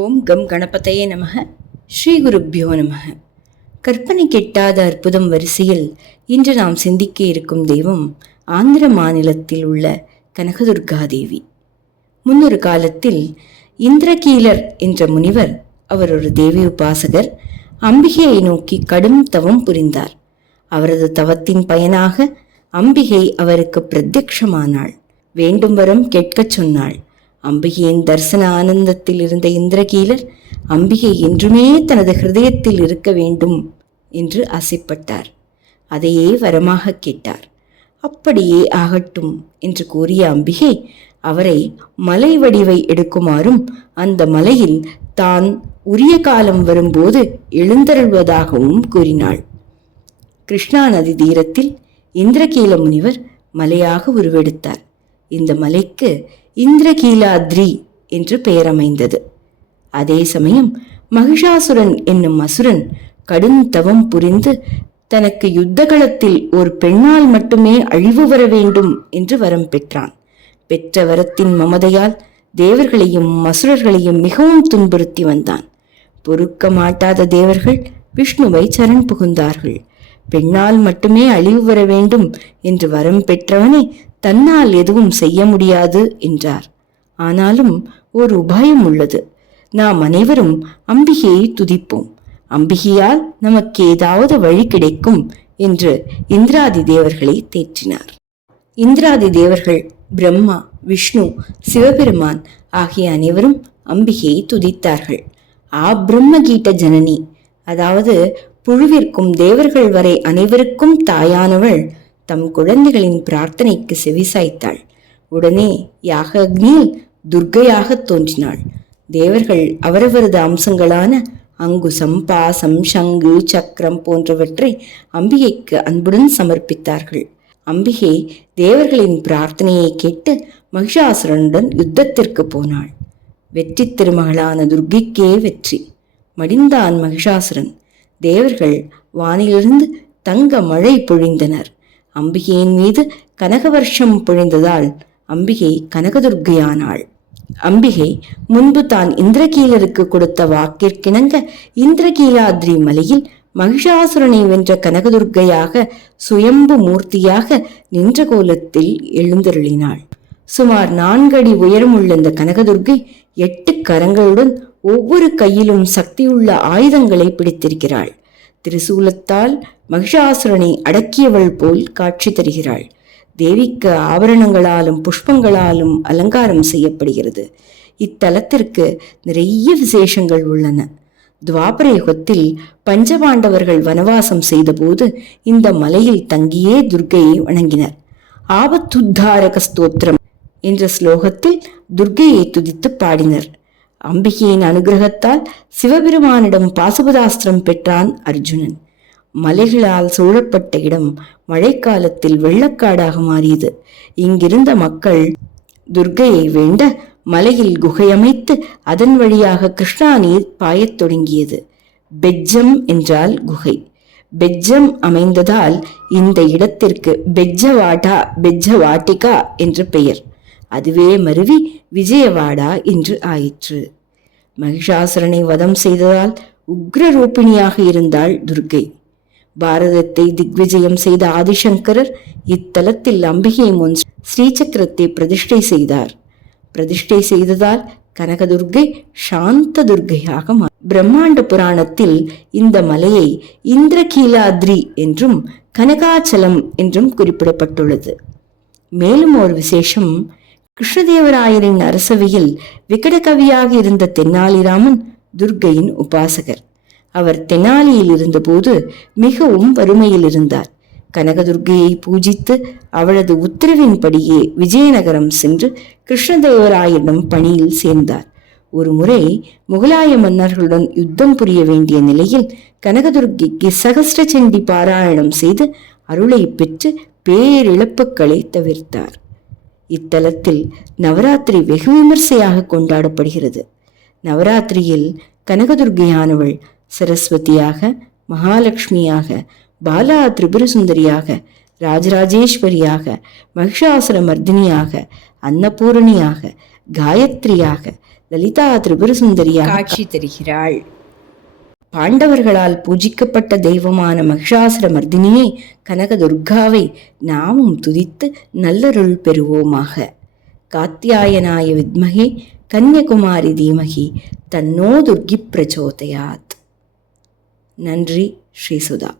ஓம் come கணபதையே நமக. ஸ்ரீ குருப்பியோ நமக. கற்பனை கெட்டாத அற்புதம் வரிசையில் இன்று நாம் சிந்திக்க இருக்கும் தெய்வம் ஆந்திர மாநிலத்தில் உள்ள கனகதுர்கா தேவி. முன்னொரு காலத்தில் இந்திரகீலர் என்ற முனிவர், அவர் ஒரு தேவி உபாசகர், அம்பிகையை நோக்கி கடும் தவம் புரிந்தார். அவரது தவத்தின் பயனாக அம்பிகை அவருக்கு பிரத்யக்ஷமானாள். வேண்டும் வரம் கேட்கச் சொன்னாள். அம்பிகையின் தரிசன ஆனந்தத்தில் இருந்த இந்திரகீலர் அம்பிகை என்றுமே தனது ஹிருதயத்தில் இருக்க வேண்டும் என்று ஆசைப்பட்டார். அதையே வரமாக கேட்டார். அப்படியே ஆகட்டும் என்று கூறிய அம்பிகை அவரை மலை வடிவை எடுக்குமாறும் அந்த மலையில் தான் உரிய காலம் வரும்போது எழுந்தருள்வதாகவும் கூறினாள். கிருஷ்ணா நதி தீரத்தில் இந்திரகீல முனிவர் மலையாக உருவெடுத்தார். இந்த மலைக்கு இந்திரகீலாத்ரி என்று பெயர் அமைந்தது. அதே சமயம் மகிஷாசுரன் என்னும் அசுரன் கடும் தவம் புரிந்து தனக்கு யுத்த களத்தில் ஒரு பெண்ணால் மட்டுமே அழிவு வர வேண்டும் என்று வரம் பெற்றான். பெற்ற வரத்தின் மமதையால் தேவர்களையும் அசுரர்களையும் மிகவும் துன்புறுத்தி வந்தான். பொறுக்க மாட்டாத தேவர்கள் விஷ்ணுவை சரண் புகுந்தார்கள். பெண்ணால் மட்டுமே அழிவு வர வேண்டும் என்று வரம் பெற்றவனை தன்னால் எதுவும் செய்ய முடியாது என்றார். ஆனாலும் ஒரு உபாயம் உள்ளது. நாம் அனைவரும் அம்பிகையை துதிப்போம். அம்பிகையால் நமக்கு ஏதாவது வழி கிடைக்கும் என்று இந்திராதி தேவர்களை தேற்றினார். இந்திராதி தேவர்கள் பிரம்மா, விஷ்ணு, சிவபெருமான் ஆகிய அனைவரும் அம்பிகையை துதித்தார்கள். பிரம்மகீட்ட ஜனனி, அதாவது புழுவிற்கும் தேவர்கள் வரை அனைவருக்கும் தாயானவள் தம் குழந்தைகளின் பிரார்த்தனைக்கு செவிசாய்த்தாள். உடனே யாக அக்னியில் துர்க்கையாக தோன்றினாள். தேவர்கள் அவரவரது அம்சங்களான அங்குசம், பாசம், சங்கு, சக்கரம் போன்றவற்றை அம்பிகைக்கு அன்புடன் சமர்ப்பித்தார்கள். அம்பிகை தேவர்களின் பிரார்த்தனையை கேட்டு மகிஷாசுரனுடன் யுத்தத்திற்கு போனாள். வெற்றி திருமகளான துர்க்கைக்கே வெற்றி. மடிந்தான் மகிஷாசுரன். தேவர்கள் வானிலிருந்து தங்க மழை பொழிந்தனர். அம்பிகையின் மீது கனகவர்ஷம் பொழிந்ததால் அம்பிகை கனகதுர்க்கையானாள். அம்பிகை முன்பு தான் இந்திரகீலருக்கு கொடுத்த வாக்கிற்கிணங்க இந்திரகீலாத்ரி மலையில் மகிஷாசுரனை வென்ற கனகதுர்க்கையாக சுயம்பு மூர்த்தியாக நின்ற கோலத்தில் எழுந்தருளினாள். சுமார் 4 அடி உயரமுள்ள இந்த கனகதுர்க்கை 8 கரங்களுடன் ஒவ்வொரு கையிலும் சக்தியுள்ள ஆயுதங்களை பிடித்திருக்கிறாள். திரிசூலத்தால் மகிஷாசுரனை அடக்கியவள் போல் காட்சி தருகிறாள். தேவிக்கு ஆபரணங்களாலும் புஷ்பங்களாலும் அலங்காரம் செய்யப்படுகிறது. இத்தலத்திற்கு நிறைய விசேஷங்கள் உள்ளன. துவாபர யுகத்தில் பஞ்சபாண்டவர்கள் வனவாசம் செய்தபோது இந்த மலையில் தங்கியே துர்க்கையை வணங்கினர். ஆபத்துத்தாரக ஸ்தோத்திரம் என்ற ஸ்லோகத்தில் துர்க்கையை துதித்து பாடினர். அம்பிகையின் அனுகிரகத்தால் சிவபெருமானிடம் பாசுபதாஸ்திரம் பெற்றான் அர்ஜுனன். மலைகளால் சூழப்பட்ட இடம் மழைக்காலத்தில் வெள்ளக்காடாக மாறியது. இங்கிருந்த மக்கள் துர்க்கையை வேண்ட மலையில் குகையமைத்து அதன் வழியாக கிருஷ்ணா நீர் பாயத் தொடங்கியது. பெஜ்ஜம் என்றால் குகை. பெஜ்ஜம் அமைந்ததால் இந்த இடத்திற்கு பெஜ்ஜவாட்டிகா என்று பெயர். அதுவே மருவி விஜயவாடா என்று ஆயிற்று. மகிஷாசுரனை வதம் செய்ததால் உக்ர ரூபிணியாக இருந்தாள் துர்க்கை. பாரதத்தை திக்விஜயம் செய்த ஆதிசங்கரர் இத்தலத்தில் அம்பிகை முன் ஸ்ரீசக்கரத்தை பிரதிஷ்டை செய்தார். பிரதிஷ்டை செய்ததால் கனகதுர்க்கை சாந்த துர்க்கையாக பிரம்மாண்ட புராணத்தில் இந்த மலையை இந்திரகீலாத்ரி என்றும் கனகாச்சலம் என்றும் குறிப்பிடப்பட்டுள்ளது. மேலும் ஒரு விசேஷம், கிருஷ்ணதேவராயரின் அரசவையில் விகடகவியாக இருந்த தென்னாலிராமன் துர்க்கையின் உபாசகர். அவர் தெனாலியில் இருந்தபோது மிகவும் வறுமையில் இருந்தார். கனகதுர்க்கையை பூஜித்து அவளது உத்தரவின்படியே விஜயநகரம் சென்று கிருஷ்ணதேவராயரிடம் பணியில் சேர்ந்தார். ஒரு முறை முகலாய மன்னர்களுடன் யுத்தம் புரிய வேண்டிய நிலையில் கனகதுர்க்கைக்கு சகஸ்ரச்சண்டி பாராயணம் செய்து அருளை பெற்று பேரிழப்புகளை தவிர்த்தார். இத்தலத்தில் நவராத்திரி வெகு விமர்சையாக கொண்டாடப்படுகிறது. நவராத்திரியில் கனகதுர்க்கையானவள் சரஸ்வதியாக, மகாலட்சுமியாக, பாலா திரிபுர சுந்தரியாக, ராஜராஜேஸ்வரியாக, மகிஷாசுர மர்தினியாக, அன்னபூரணியாக, காயத்ரியாக, லலிதா திரிபுர சுந்தரியாக காட்சி தருகிறாள். பாண்டவர்களால் பூஜிக்கப்பட்ட தெய்வமான மகிஷாசுர மர்தினியே கனகதுர்காவை நாமும் துதித்து நல்லருள் பெறுவோமாக. காத்யாயனாய வித்மகே கன்யகுமாரி தீமகி தன்னோ துர்கி பிரச்சோதயாத். நன்றி. ஸ்ரீசுதா.